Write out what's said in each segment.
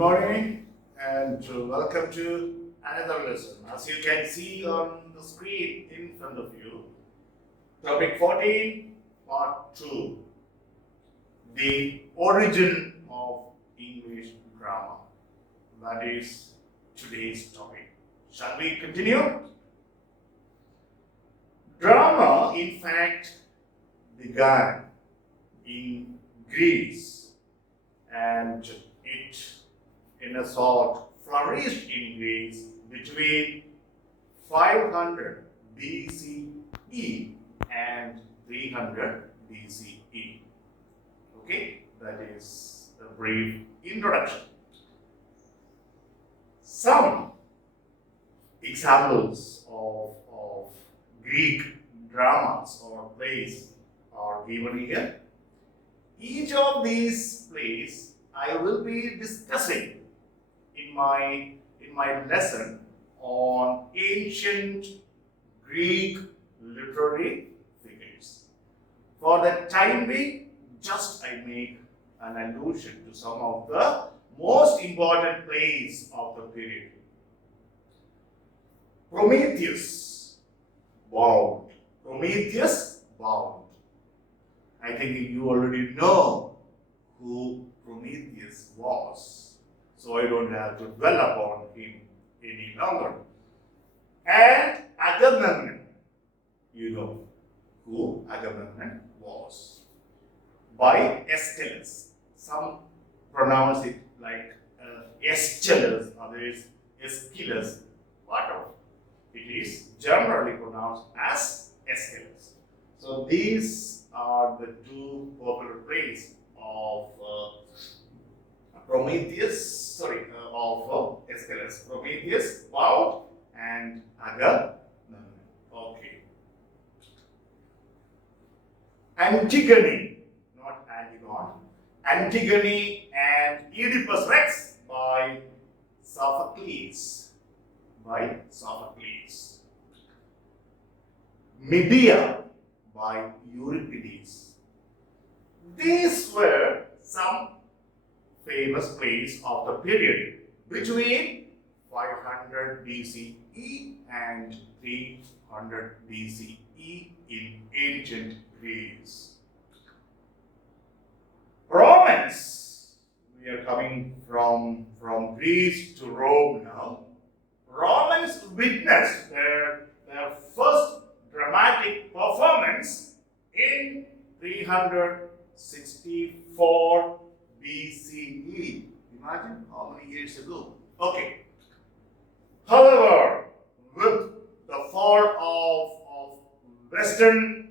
morning and welcome to another lesson. As you can see on the screen in front of you, topic 14, part 2, the origin of English grammar. That is today's topic. Shall we continue? Drama, in fact, began in Greece and it, in a sort, flourished in Greece between 500 BCE and 300 BCE. Okay, that is a brief introduction. Some examples of Greek dramas or plays are given here. Each of these plays I will be discussing in my lesson on ancient Greek literary figures. For the time being, just I make an allusion to some of the most important plays of the period. Prometheus Bound. Prometheus Bound. I think you already know who Prometheus was, so I don't have to dwell upon him any longer. And Agamemnon, you know who Agamemnon was, by Aeschylus. Some pronounce it like Aeschylus, others Aeschylus, whatever. It is generally pronounced as Aeschylus. So these are the two popular plays of Aeschylus. Prometheus Bound and Agamemnon. Okay. Antigone, not Antigone. Antigone and Oedipus Rex by Sophocles. Medea by Euripides. These were some famous plays of the period between 500 BCE and 300 BCE in ancient Greece. Romans, we are coming from Greece to Rome now. Romans witnessed their first dramatic performance in 364 BCE. Imagine how many years ago. Okay. However, with the fall of Western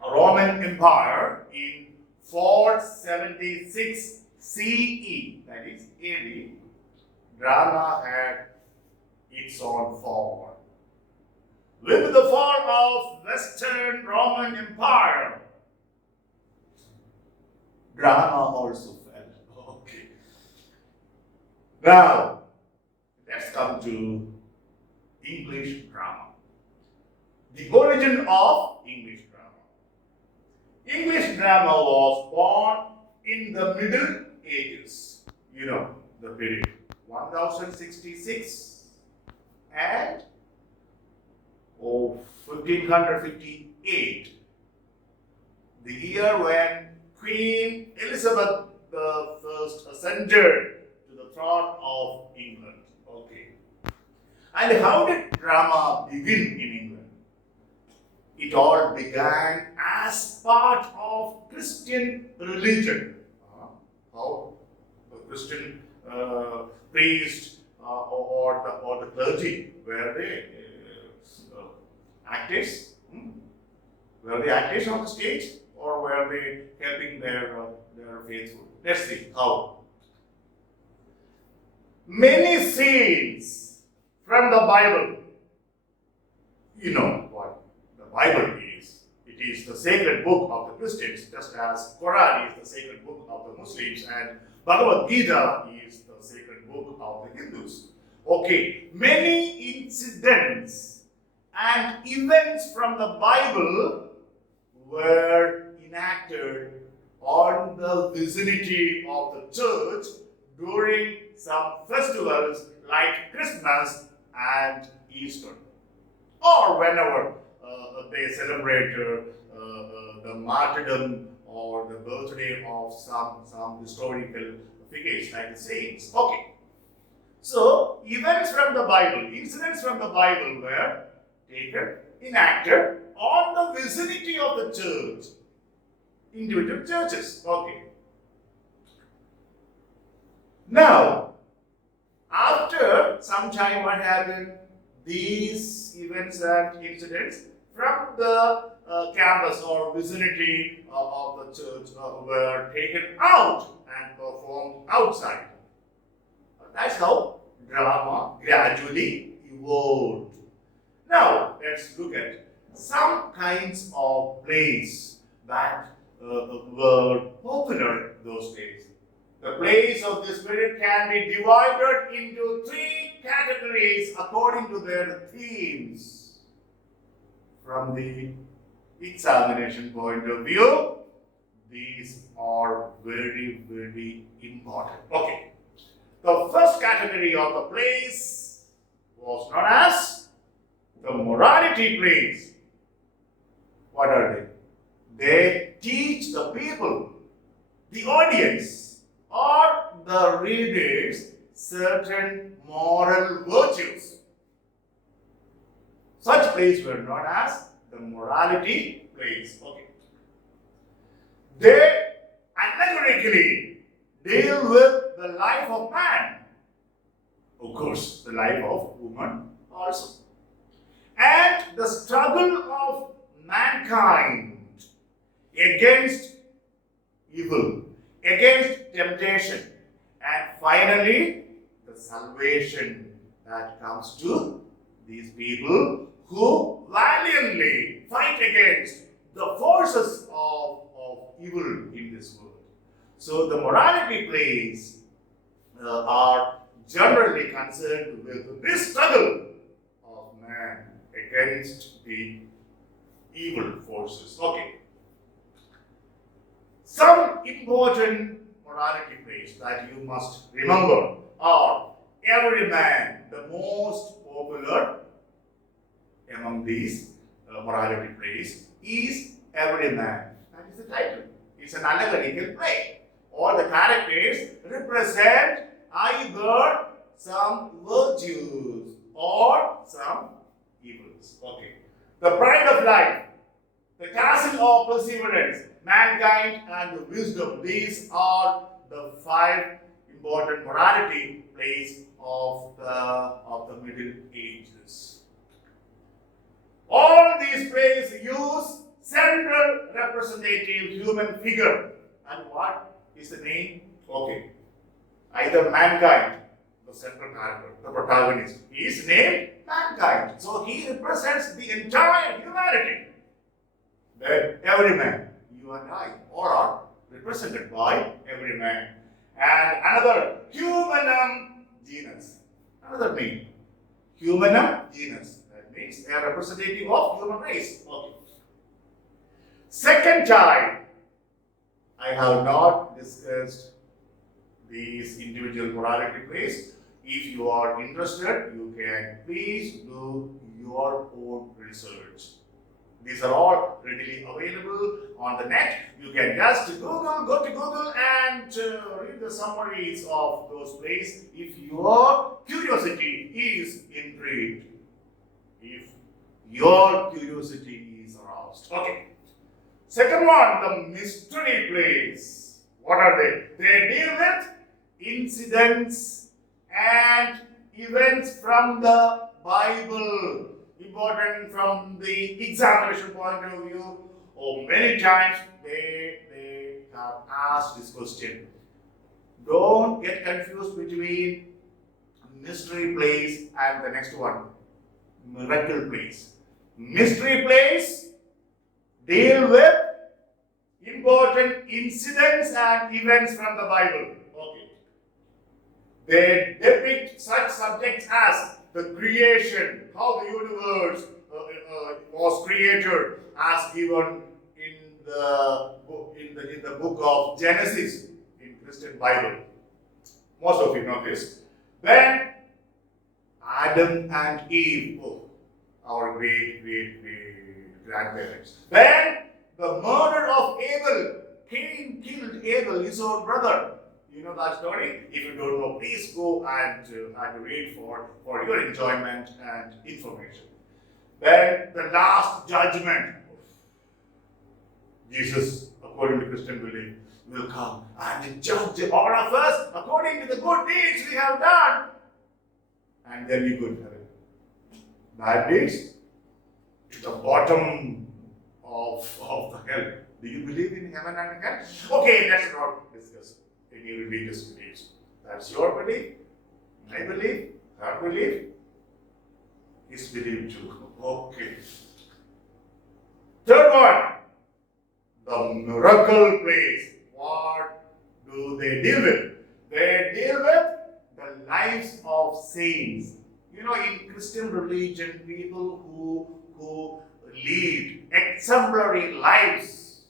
Roman Empire in 476 CE, that is AD, drama had its own fall. With the fall of Western Roman Empire, drama also fell. Okay. Now, let's come to English drama. The origin of English drama. English drama was born in the Middle Ages. You know, the period 1066 and 1558, the year when Queen Elizabeth I ascended to the throne of England. Okay. And how did drama begin in England? It all began as part of Christian religion. How the Christian priest or the clergy, were they actors? Were they actors on the stage, or were they helping their faithful? Let's see how. Many scenes from the Bible. You know what the Bible is. It is the sacred book of the Christians, just as Quran is the sacred book of the Muslims, and Bhagavad Gita is the sacred book of the Hindus. Okay, many incidents and events from the Bible were enacted on the vicinity of the church during some festivals like Christmas and Easter, or whenever they celebrate the martyrdom or the birthday of some historical figures like the saints. Okay. So, events from the Bible, incidents from the Bible were taken, enacted on the vicinity of the church, individual churches. Okay. Now, after some time, what happened? These events and incidents from the campus or vicinity of the church were taken out and performed outside. That's how drama gradually evolved. Now, let's look at some kinds of plays that were popular those days. The plays of the Spirit can be divided into three categories according to their themes. From the examination point of view, these are very, very important. Okay. The first category of the plays was known as the morality plays. What are they? They teach the people, the audience, or the readers certain moral virtues. Such plays were known as the morality plays. Okay. They allegorically deal with the life of man. Of course, the life of woman also. And the struggle of mankind against evil, against temptation, and finally, the salvation that comes to these people who valiantly fight against the forces of evil in this world. So the morality plays are generally concerned with this struggle of man against the evil forces. Okay. Some important morality plays that you must remember are Every Man, the most popular among these morality plays is Every Man. That is the title. It's an allegorical play. All the characters represent either some virtues or some evils. Okay. The Pride of Life, the Castle of Perseverance, Mankind and Wisdom. These are the five important morality plays of the Middle Ages. All these plays use central representative human figure. And what is the name? Okay. Either mankind, the central character, the protagonist, he is named mankind. So he represents the entire humanity. Then every man, you and I, all are represented by every man. And another, humanum genus. Another name. Humanum genus. That means a representative of human race. Okay. Second time, I have not discussed these individual morality plays. If you are interested, you can please do your own research. These are all readily available on the net. You can just go to Google and read the summaries of those plays if your curiosity is intrigued. If your curiosity is aroused. Okay. Second one, the mystery plays. What are they? They deal with incidents and events from the Bible. Important from the examination point of view. Oh, many times they have asked this question. Don't get confused between mystery plays and the next one, miracle plays. Mystery plays deal with important incidents and events from the Bible. Okay. They depict such subjects as the creation, how the universe was created, as given in the book of Genesis in Christian Bible. Most of you know this. When Adam and Eve, our great grandparents, when the murder of Abel, Cain killed Abel, his own brother. You know that story? If you don't know, please go and read for your enjoyment and information. Then the last judgment, Jesus, according to Christian belief, will come and judge all of us according to the good deeds we have done. And then we go to heaven. Bad deeds to the bottom of the hell. Do you believe in heaven and hell? Okay, let's not discuss any religious beliefs. That's your belief, my belief, her belief, his belief too. Okay. Third one, the miracle place. What do they deal with? They deal with the lives of saints. You know, in Christian religion, people who lead exemplary lives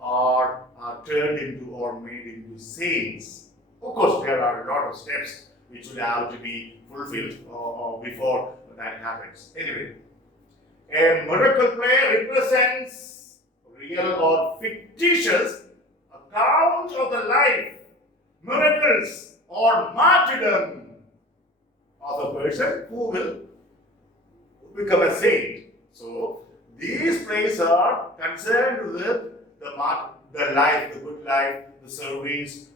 are turned into or made into saints. Of course, there are a lot of steps which will have to be fulfilled before that happens. Anyway, a miracle play represents real or fictitious account of the life, miracles, or martyrdom of a person who will become a saint. So, these plays are concerned with the life, the good life, the service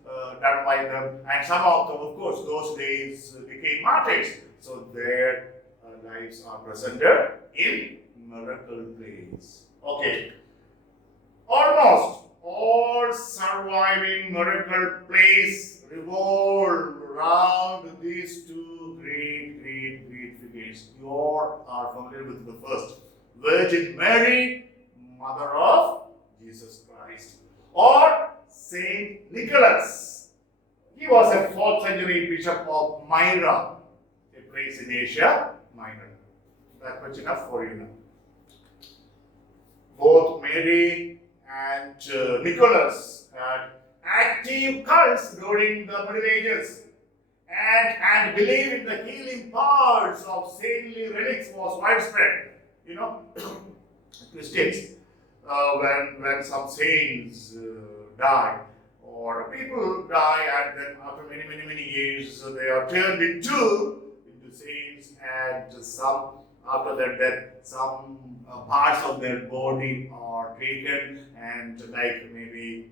done by them, and some of them, of course, those days became martyrs. So, their lives are presented in miracle plays. Okay. Almost all surviving miracle plays revolve around these two great figures. You all are familiar with the first, Virgin Mary, Mother of Jesus Christ, or Saint Nicholas. He was a 4th century bishop of Myra, a place in Asia Minor. That much enough for you now. Both Mary and Nicholas had active cults during the Middle Ages, and belief in the healing powers of saintly relics was widespread. You know, Christians, when some saints die, or people die, and then after many years they are turned into saints, and some after their death, some parts of their body are taken, and like maybe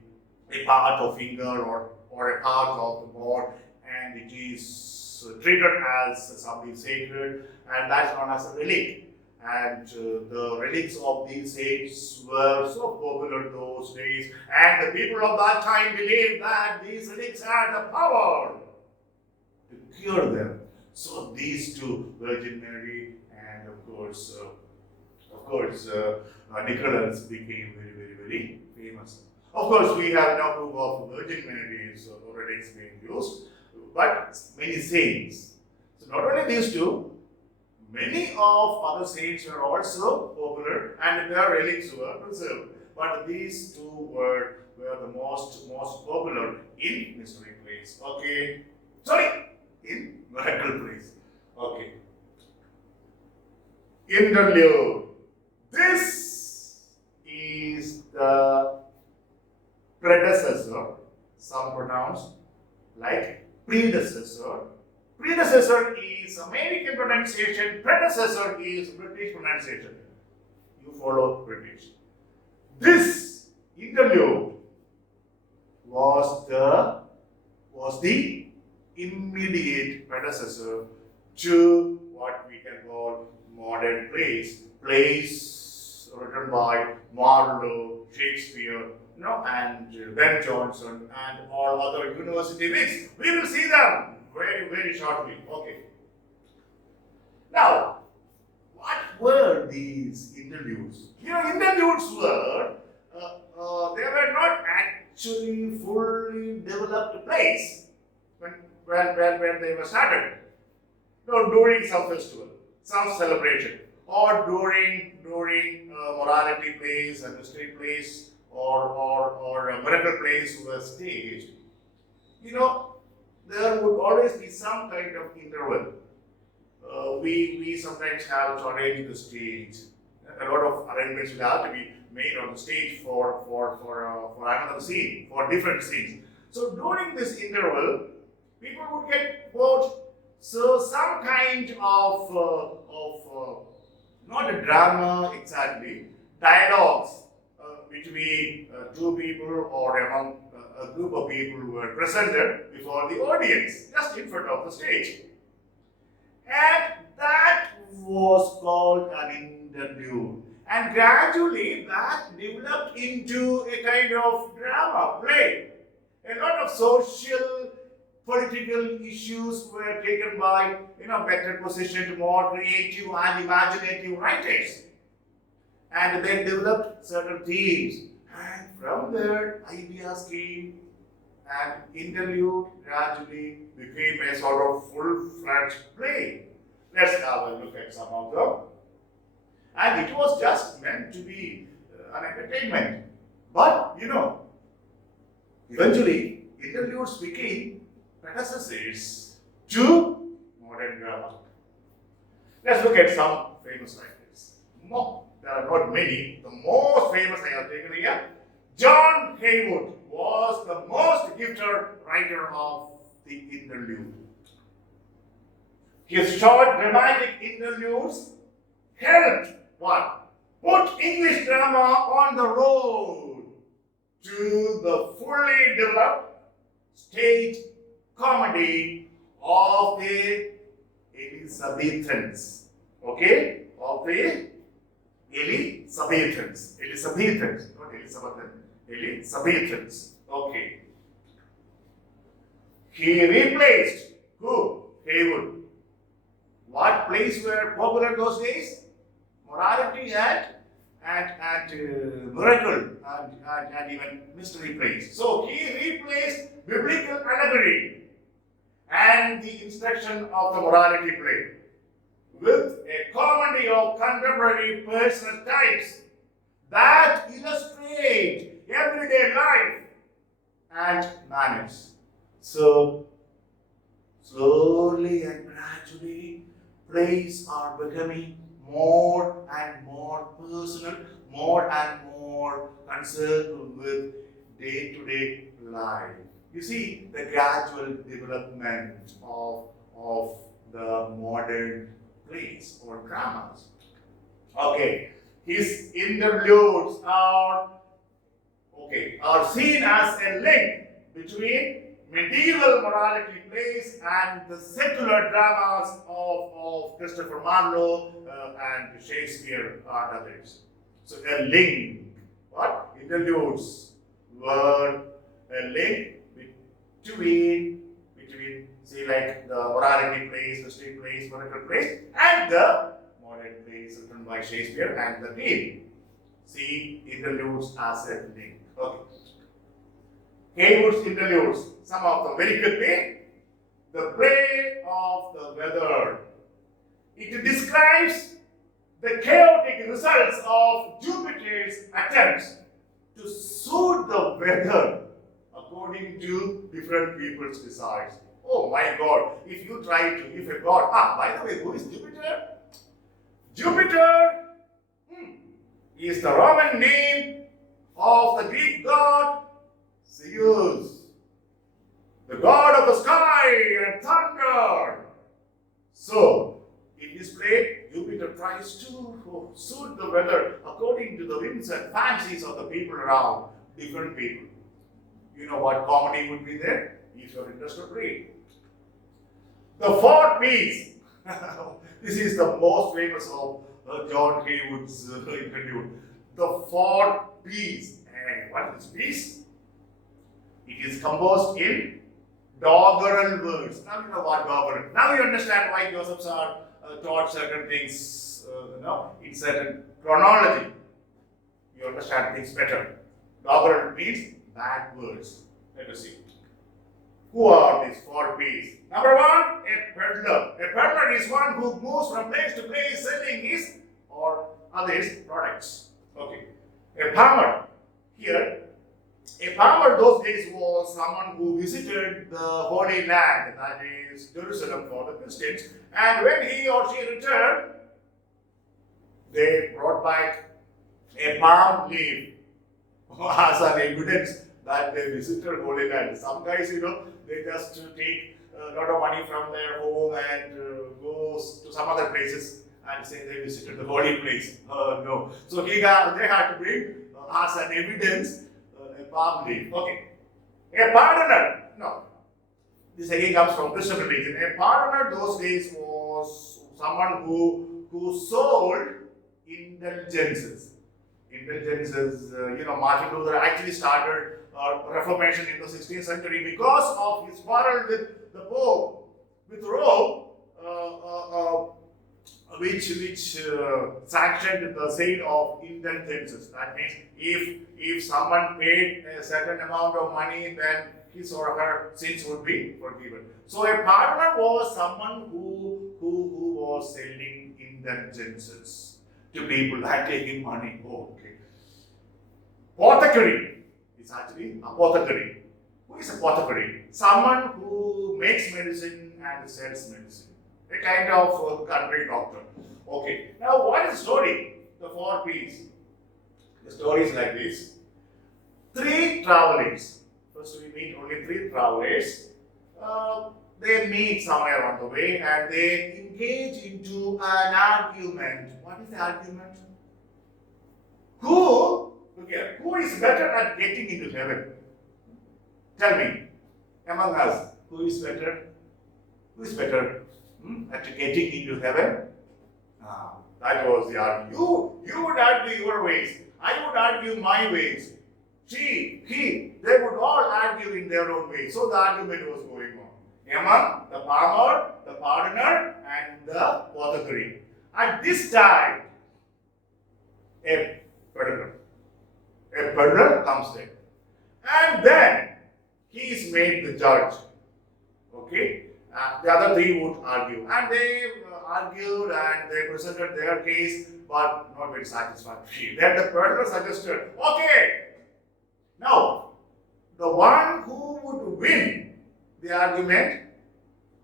a part of finger or a part of the body, and it is treated as something sacred, and that's known as a relic. And the relics of these saints were so popular those days, and the people of that time believed that these relics had the power to cure them. So these two, Virgin Mary and of course Nicholas, became very famous. Of course, we have no proof of Virgin Mary's relics being used, but many saints. So not only these two, many of other saints were also popular, and their relics were preserved. But these two were the most popular in mystery plays. Okay, in miracle plays. Okay. Interlude. This is the predecessor. Some pronounce like predecessor. Predecessor is American pronunciation, predecessor is British pronunciation. You follow British. This interlude was the immediate predecessor to what we can call modern plays. Plays written by Marlowe, Shakespeare, and Ben Jonson, and all other university wits. We will see them very shortly. Okay. Now, what were these interludes? Interludes were they were not actually fully developed plays when they were started. During some festival, some celebration, or during morality plays and mystery plays or miracle plays were staged. there would always be some kind of interval. We sometimes have to arrange the stage. A lot of arrangements will have to be made on the stage for another scene, for different scenes. So during this interval, people would get bored. So some kind of not a drama exactly, dialogues between two people or among a group of people who were presented before the audience, just in front of the stage. And that was called an interlude. And gradually that developed into a kind of drama, play. A lot of social, political issues were taken by, better positioned, more creative and imaginative writers. And they developed certain themes. And from there, ideas came, and interlude gradually became a sort of full-fledged play. Let's have a look at some of them. And it was just meant to be an entertainment. But, eventually, interludes became predecessors to modern drama. Let's look at some famous writers. There are not many. The most famous I have taken here, John Haywood was the most gifted writer of the interlude. His short dramatic interludes helped what? Put English drama on the road to the fully developed stage comedy of the Elizabethans. Okay? Of the Elizabethans, not Elizabethan, Elizabethans. Okay. He replaced who? Haywood. What plays were popular those days? Morality and miracle and even mystery plays. So he replaced biblical allegory and the instruction of the morality play with a comedy of contemporary personal types that illustrate everyday life and manners. So, slowly and gradually, plays are becoming more and more personal, more and more concerned with day-to-day life. You see the gradual development of the modern plays or dramas. Okay, his interludes are seen as a link between medieval morality plays and the secular dramas of Christopher Marlowe and Shakespeare and others. So a link. What? Interludes were a link between say like the morality plays, the street plays, miracle plays, and the modern plays written by Shakespeare and the team. See interludes as a link. Okay. Haywood's interludes, some of them very quickly. The play of the weather. It describes the chaotic results of Jupiter's attempts to suit the weather according to different people's desires. Oh my God, if a God, by the way, who is Jupiter? Jupiter is the Roman name of the Greek god Zeus, the god of the sky and thunder. So, in this play, Jupiter tries to suit the weather according to the whims and fancies of the people around, different people. You know what comedy would be there? If you're interested, read. The four P's. This is the most famous of John Haywood's interlude. The four P's. And what is P's? It is composed in doggerel words. Now you know what doggerel. Now you understand why Josephs are taught certain things, in certain chronology. You understand things better. Doggerel means bad words. Let us see. Who are these four P's? Number one, a peddler. A peddler is one who moves from place to place selling his or others' products. Okay. A farmer. Here, A farmer those days was someone who visited the Holy Land, that is Jerusalem for the Christians. And when he or she returned, they brought back a palm leaf as an evidence that they visited Holy Land. Some guys, they just take a lot of money from their home and go to some other places and say they visited the holy place. No. So they had to bring as an evidence a palm leaf. Okay. A pardoner. No. This again comes from Christian religion. A pardoner those days was someone who sold indulgences. Indulgences, Martin Luther actually started Reformation in the 16th century because of his quarrel with the Pope, with Rome, which sanctioned the sale of indulgences. That means if someone paid a certain amount of money, then his or her sins would be forgiven. So a pardoner was someone who was selling indulgences to people and taking money. Oh, okay. Apothecary is actually apothecary. Who is apothecary? Someone who makes medicine and sells medicine. A kind of country doctor. Okay. Now, what is the story? The 4 P's. The story is like this. 3 travelers. First, we meet only 3 travelers. They meet somewhere on the way and they engage into an argument. What is the argument? Who is better at getting into heaven? Tell me, among us, who is better? Who is better at getting into heaven? That was the argument. You would argue your ways. I would argue my ways. She, he, they would all argue in their own way. So the argument was going on among the farmer, the pardoner, and the apothecary. At this time, a peddler comes there. And then he is made the judge. Okay? The other 3 would argue. And they argued and they presented their case, but not very satisfactory. Then the peddler suggested, okay, now the one who would win the argument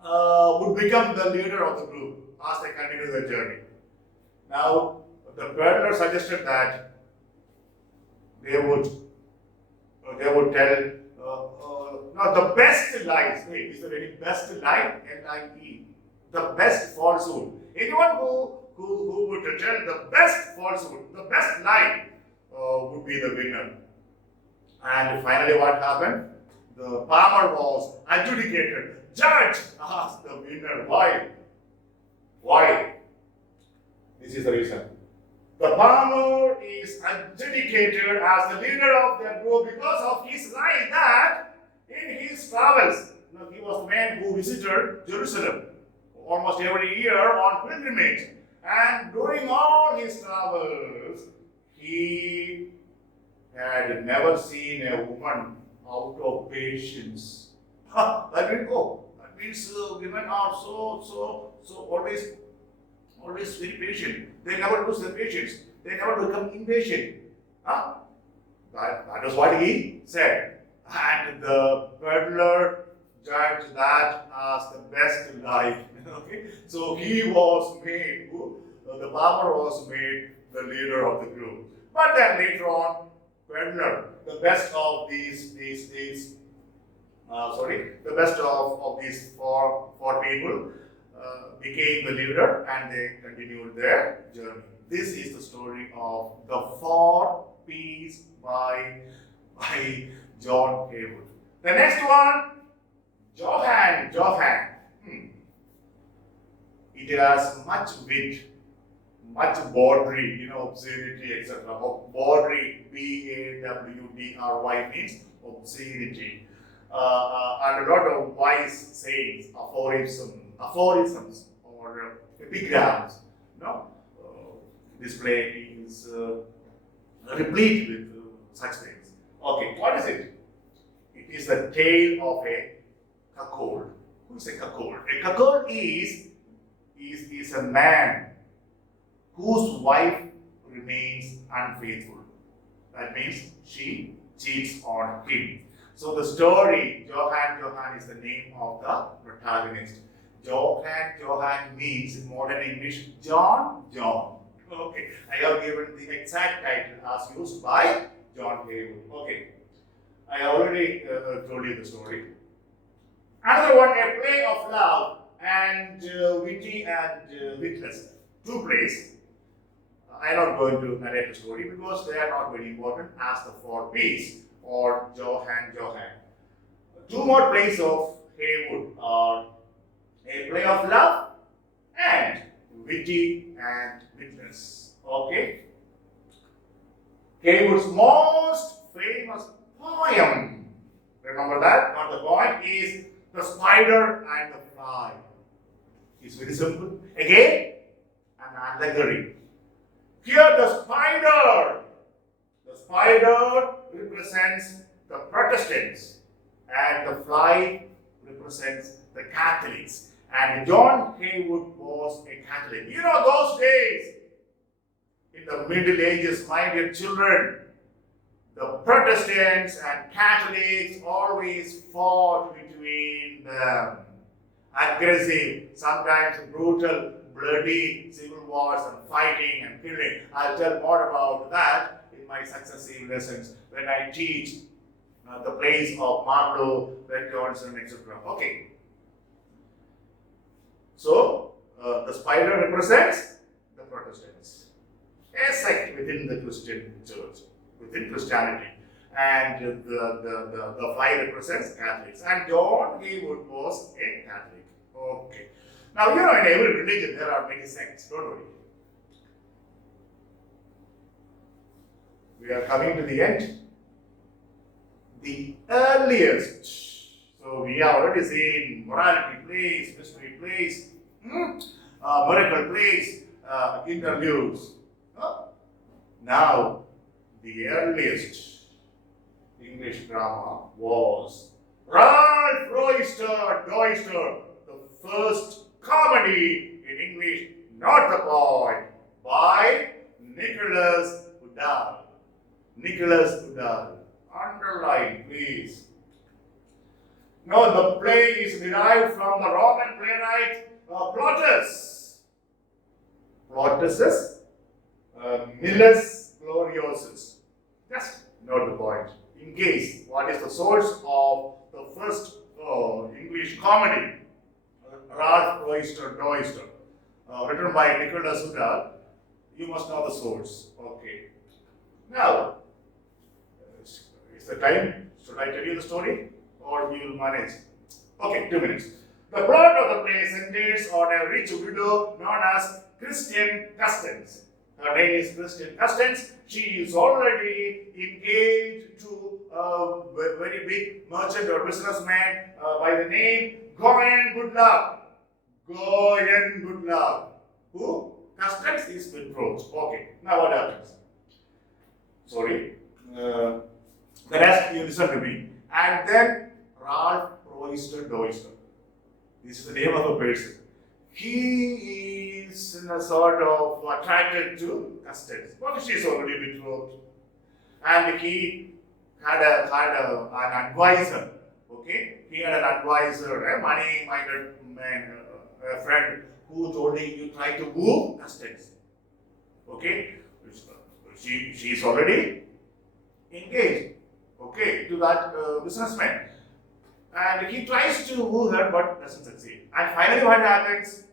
would become the leader of the group as they continue their journey. Now, the peddler suggested that they would tell the best lies. Wait, is the very best lie? L-I-E. The best falsehood. Anyone who would tell the best falsehood, the best lie, would be the winner. And finally, what happened? The farmer was adjudicated. Judge asked the winner, why? Why? This is the reason. The farmer is adjudicated as the leader of their group because of his lie that in his travels, he was the man who visited Jerusalem almost every year on pilgrimage. And during all his travels, he had never seen a woman out of patience. That means women are so always very patient. They never lose their patience. They never become impatient. That was what he said. And the peddler judged that as the best lie. Okay? So he was made, the farmer was made the leader of the group. But then later on, peddler, the best of these four people became the leader and they continued their journey. This is the story of the 4 P's by John Haywood. The next one, Johann. It has much wit, much bawdry, obscenity, etc. Bawdry, B-A-W-D-R-Y means obscenity. And a lot of wise sayings, aphorisms or epigrams. This play is replete with such things. Okay, what is it? It is the tale of a cuckold. Who is a cuckold? A cuckold is a man whose wife remains unfaithful. That means she cheats on him. So the story, Johann is the name of the protagonist. Johann means in modern English, John. Okay, I have given the exact title as used by John Haywood. Okay, I already told you the story. Another one, a play of love and witty and witless. Two plays. I am not going to narrate the story because they are not very important as the four P's or Johann. Two more plays of Haywood are a play of love and witty and witless. Okay. Haywood's most famous poem, remember that? Not the poem, is The Spider and the Fly. It's very simple. Again, an allegory. Here the spider represents the Protestants and the fly represents the Catholics. And John Haywood was a Catholic. You know, those days, in the Middle Ages, my dear children, the Protestants and Catholics always fought between them. Aggressive, sometimes brutal, bloody civil wars and fighting and killing. I'll tell more about that in my successive lessons when I teach the plays of Marlowe, Ben Jonson, etc. Okay. So, the spider represents the Protestants, a sect within the Christian church, within Christianity. And the fly represents Catholics. And John Haywood was a Catholic. Okay. Now, you know, in every religion there are many sects, don't worry. We are coming to the end. The earliest, so we have already seen morality plays, mystery plays, miracle plays, interviews. Now, the earliest English drama was Ralph Roister, the first comedy in English, not the poem, by Nicholas Udall. Underline, please. Now, the play is derived from the Roman playwright Plautus. Plautus's Milles Gloriosus. Just note the point. In case, what is the source of the first English comedy? Ralph Roister, written by Nicholas Udall. You must know the source. Okay. Now, it's the time. Should I tell you the story? Or you will manage? Okay, 2 minutes. The plot of the play centers on a rich widow known as Christian Custance. Her name is Christian Custance. She is already engaged to a very big merchant or businessman by the name Goyen Goodluck. Who? Custance is betrothed. Okay, now what happens? Sorry. The rest you listen to me. And then Ralph Roister. This is the name of a person. He is in a sort of attracted to Custance. But she is already betrothed. And he had an advisor. Okay? He had an advisor, a money-minded man, a friend who told him, you try to woo Custance. Okay? She is already engaged. Okay, to that businessman. And he tries to woo her but doesn't succeed. And finally what happens?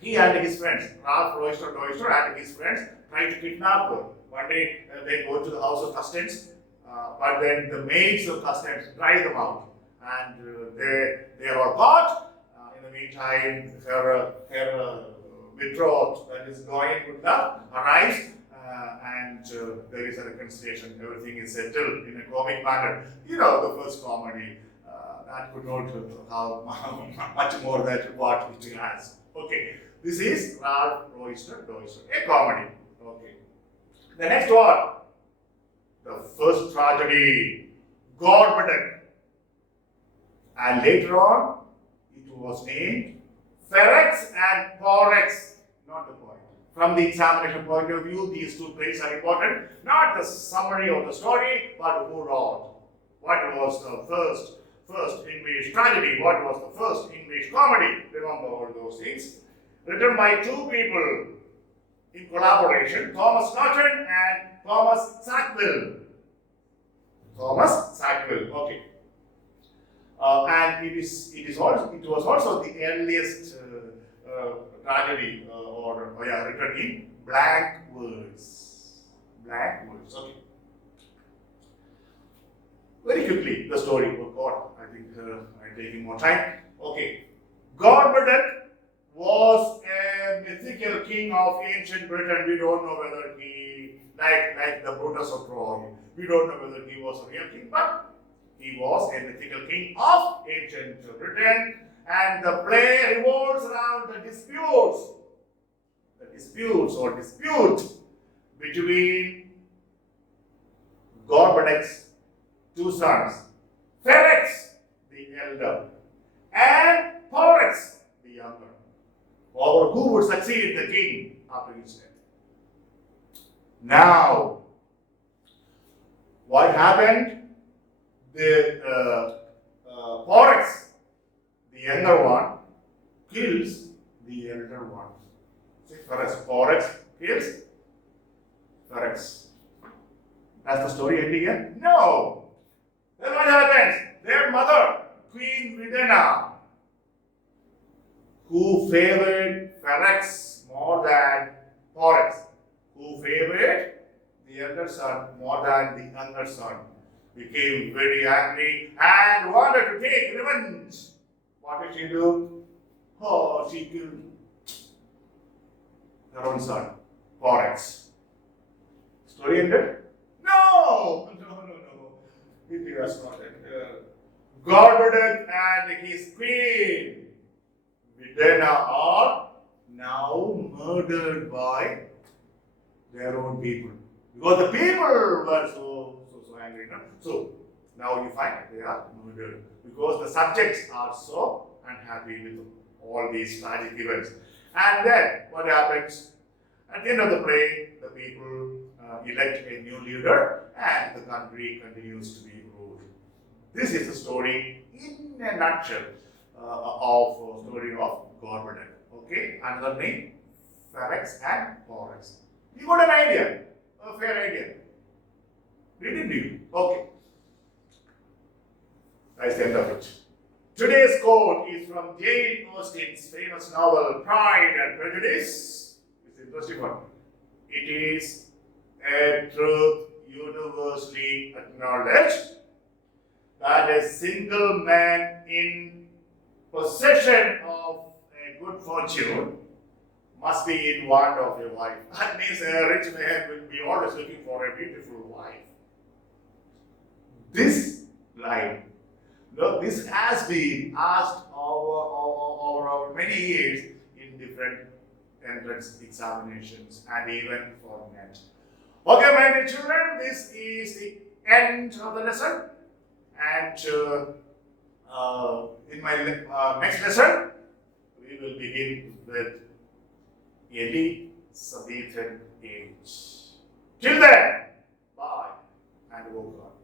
He and his friends, Ralph Roister and his friends, try to kidnap her. One day they go to the house of Custance, but then the maids of Custance drive them out. And they are all caught. In the meantime, her betrothed, that is Goyen Goodluck, arrives. And there is a reconciliation, everything is settled in a comic manner. You know, the first comedy, that could not how much more that what it has. Okay, this is Ralph Roister, a comedy. Okay. The next one, the first tragedy, Gorboduc. And later on, it was named Ferex and Porrex, not the point. From the examination point of view, these two plays are important. Not the summary of the story, but who wrote. What was the first English tragedy? What was the first English comedy? Remember all those things. Written by two people in collaboration, Thomas Norton and Thomas Sackville. Thomas Sackville. Okay. And it was also the earliest tragedy written in blank words. Blank words. Okay. Very quickly, the story. Oh God, I think I'm taking more time. Okay. Gorboduc was a mythical king of ancient Britain. We don't know whether he, like the Brutus of Troy, we don't know whether he was a real king, but he was a mythical king of ancient Britain. And the play revolves around the dispute between Gorboduc's two sons, Ferrex the elder and Porrex the younger, over who would succeed the king after his death. Now, what happened? The Porrex, the younger one, kills the elder one. See, Porrex kills Ferrex. That's the story ending here? No! Then what happens? Their mother, Queen Videna, who favored Ferrex more than Porrex, who favored the elder son more than the younger son, became very angry and wanted to take revenge. What did she do? Oh, she killed her own son, Porrex. Story ended? No! It was not ended. Gorboduc and his queen, Videna, are now murdered by their own people. Because the people were so angry. No? So, now you find they are murdered. Because the subjects are so unhappy with all these tragic events. And then, what happens? At the end of the play, the people elect a new leader and the country continues to be ruled. This is the story in a nutshell of story of Gorboduc. Okay, another name, Ferrex and Porrex. You got an idea, a fair idea. Didn't you? Okay. That's the end of it. Today's quote is from Jane Austen's famous novel Pride and Prejudice. It's an interesting one. It is a truth universally acknowledged that a single man in possession of a good fortune must be in want of a wife. That means a rich man will be always looking for a beautiful wife. This line, look, this has been asked over many years in different entrance examinations and even for NET. Okay, my dear children, this is the end of the lesson. And in my next lesson, we will begin with Elizabethan age. Till then, bye and woke up.